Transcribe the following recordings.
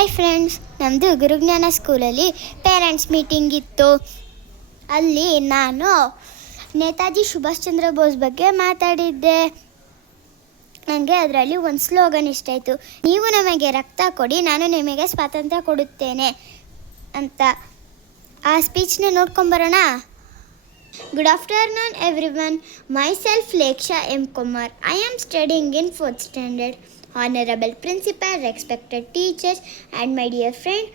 Hi friends ನಮ್ಮದು ಗುರುಜ್ಞಾನ ಸ್ಕೂಲಲ್ಲಿ parents meeting ಇತ್ತು. ಅಲ್ಲಿ ನಾನು ನೇತಾಜಿ ಸುಭಾಷ್ ಚಂದ್ರ ಬೋಸ್ ಬಗ್ಗೆ ಮಾತಾಡಿದ್ದೆ. ನನಗೆ ಅದರಲ್ಲಿ ಒಂದು ಸ್ಲೋಗನ್ ಇಷ್ಟ ಆಯಿತು. ನೀವು ನಮಗೆ ರಕ್ತ ಕೊಡಿ, ನಾನು ನಿಮಗೆ ಸ್ವಾತಂತ್ರ್ಯ ಕೊಡುತ್ತೇನೆ ಅಂತ. ಆ ಸ್ಪೀಚ್ನ ನೋಡ್ಕೊಂಬರೋಣ. Good afternoon everyone myself Leksha M Kumar I am studying in fourth standard Honorable Principal, respected teachers, and my dear friends,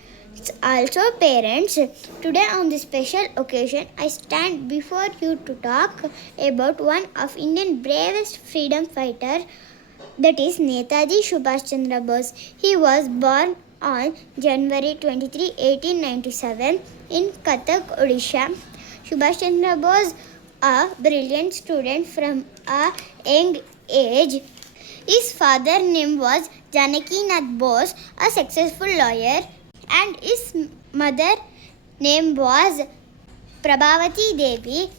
also parents. Today, on this special occasion, I stand before you to talk about one of Indian bravest freedom fighter, that is Netaji Subhash Chandra Bose. He was born on January 23, 1897, in Kathak, Odisha. Subhash Chandra Bose, a brilliant student from a young age. His father name was Janaki Nath Bose, a successful lawyer, and his mother name was Prabhavati Devi.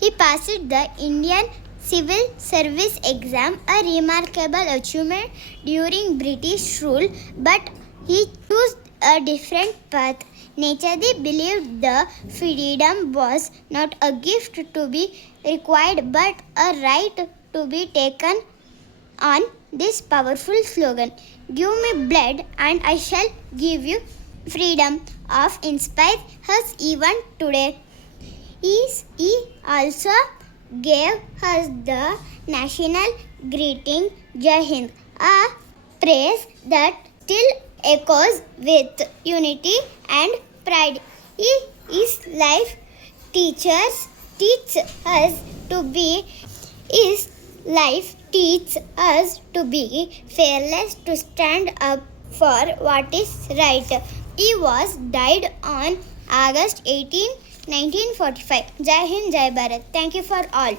He passed the Indian Civil Service exam, a remarkable achievement during British rule, but he chose a different path. Netaji believed the freedom was not a gift to be required but a right to be taken on this powerful slogan Give me blood and I shall give you freedom of inspire us even today. He also gave us the national greeting Jai Hind, a phrase that still echoes with unity and pride. He, his life teachers teach us to be his life teaches us to be fearless to stand up for what is right. He was died on august 18 1945 jai hind jai bharat. Thank you for all